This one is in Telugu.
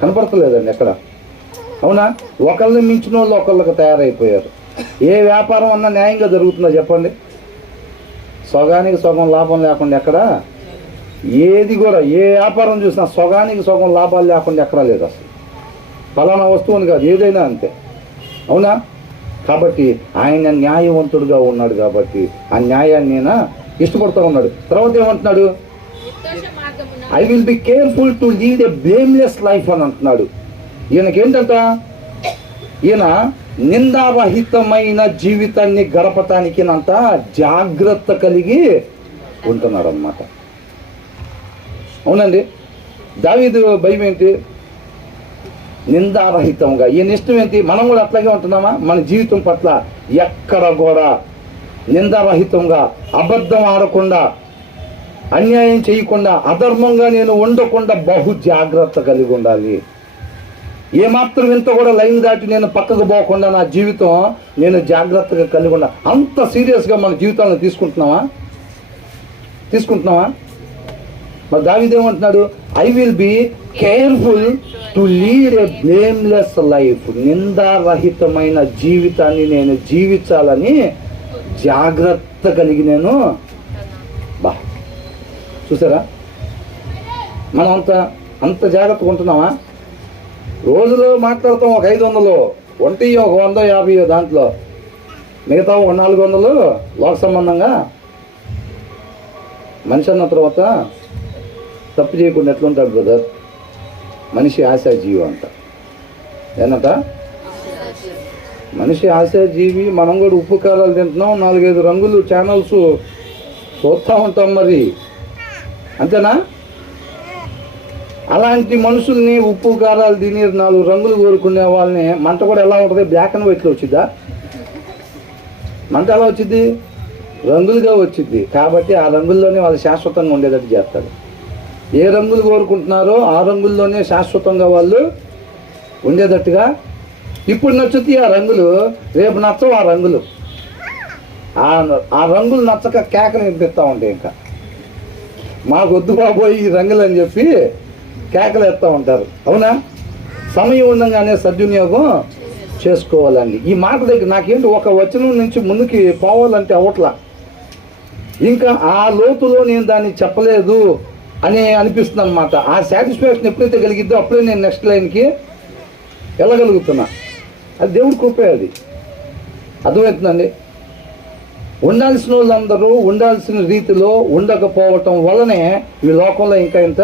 కనపడతలేదండి ఎక్కడ. అవునా? ఒకళ్ళని మించిన వాళ్ళు ఒకళ్ళకి తయారైపోయారు. ఏ వ్యాపారం అన్నా న్యాయంగా జరుగుతుందో చెప్పండి? సగానికి సగం లాభం లేకుండా ఎక్కడ, ఏది కూడా ఏ వ్యాపారం చూసినా సగానికి సగం లాభాలు లేకుండా ఎక్కడా లేదు అసలు. ఫలానా వస్తువుని కాదు, ఏదైనా అంతే. అవునా? కాబట్టి ఆయన న్యాయవంతుడుగా ఉన్నాడు కాబట్టి ఆ న్యాయాన్ని ఆయన ఇష్టపడుతూ ఉన్నాడు. తర్వాత ఏమంటున్నాడు? I will be careful to lead a blameless life అని అంటున్నాడు. ఈయనకేంటంట, ఈయన నిందారహితమైన జీవితాన్ని గడపటానికి అంత జాగ్రత్త కలిగి ఉంటున్నాడు అన్నమాట. అవునండి, దావీదు భయం ఏంటి? నిందారహితంగా. ఈయన ఇష్టం ఏంటి? మనం కూడా అట్లాగే ఉంటున్నామా? మన జీవితం పట్ల ఎక్కడ కూడా నిందారహితంగా, అబద్ధం ఆడకుండా, అన్యాయం చేయకుండా, అధర్మంగా నేను ఉండకుండా బహు జాగ్రత్త కలిగి ఉండాలి. ఏమాత్రం ఇంత కూడా లైన్ దాటి నేను పక్కకు పోకుండా నా జీవితం నేను జాగ్రత్తగా కలిగి ఉండాలి. అంత సీరియస్గా మన జీవితాలను తీసుకుంటున్నావా? మరి దావీదు ఏమంటున్నాడు? I will be careful to lead a blameless life. నిందారహితమైన జీవితాన్ని నేను జీవించాలని జాగ్రత్త కలిగి నేను చూసారా? మనం అంత జాగ్రత్తగా ఉంటున్నామా? రోజులో మాట్లాడతాం ఒక 500, ఒంటి ఒక 150, దాంట్లో మిగతా ఒక 400 లోక సంబంధంగా. మనిషి అన్న తర్వాత తప్పు చేయకుండా ఎట్లుంటాడు బ్రదర్? మనిషి ఆశాజీవి అంట. ఏనంట? మనిషి ఆశాజీవి. మనం కూడా ఉప్పు కారాలు తింటున్నాం, 4-5 రంగులు ఛానల్స్ చూస్తూ ఉంటాం. మరి అంతేనా? అలాంటి మనుషుల్ని, ఉప్పు కారాలు తిని 4 రంగులు కోరుకునే వాళ్ళని మంట కూడా ఎలా ఉంటుంది? బ్లాక్ అండ్ వైట్లో వచ్చిద్దా? మంట ఎలా వచ్చింది? రంగులుగా వచ్చింది. కాబట్టి ఆ రంగుల్లోనే వాళ్ళు శాశ్వతంగా ఉండేటట్టు చేస్తారు. ఏ రంగులు కోరుకుంటున్నారో ఆ రంగుల్లోనే శాశ్వతంగా వాళ్ళు ఉండేటట్టుగా. ఇప్పుడు నచ్చుతాయి ఆ రంగులు, రేపు నచ్చవు ఆ రంగులు. ఆ రంగులు నచ్చక కేకలు వినిపిస్తూ ఉంటాయి. ఇంకా మాకు వద్దు బాబోయ్ ఈ రంగులు అని చెప్పి కేకలు వేస్తూ ఉంటారు. అవునా? సమయం ఉండగానే సద్వినియోగం చేసుకోవాలండి. ఈ మాట దగ్గర నాకేంటి, ఒక వచనం నుంచి ముందుకి పోవాలంటే అవట్లా. ఇంకా ఆ లోతులో నేను దాన్ని చెప్పలేదు అని అనిపిస్తుంది అనమాట. ఆ సాటిస్ఫాక్షన్ ఎప్పుడైతే కలిగిద్దో అప్పుడే నేను నెక్స్ట్ లైన్కి వెళ్ళగలుగుతున్నా. అది దేవుడి కృపే. అది అర్థమవుతుందండి. ఉండాల్సిన వాళ్ళందరూ ఉండాల్సిన రీతిలో ఉండకపోవటం వల్లనే ఈ లోకంలో ఇంకా ఇంత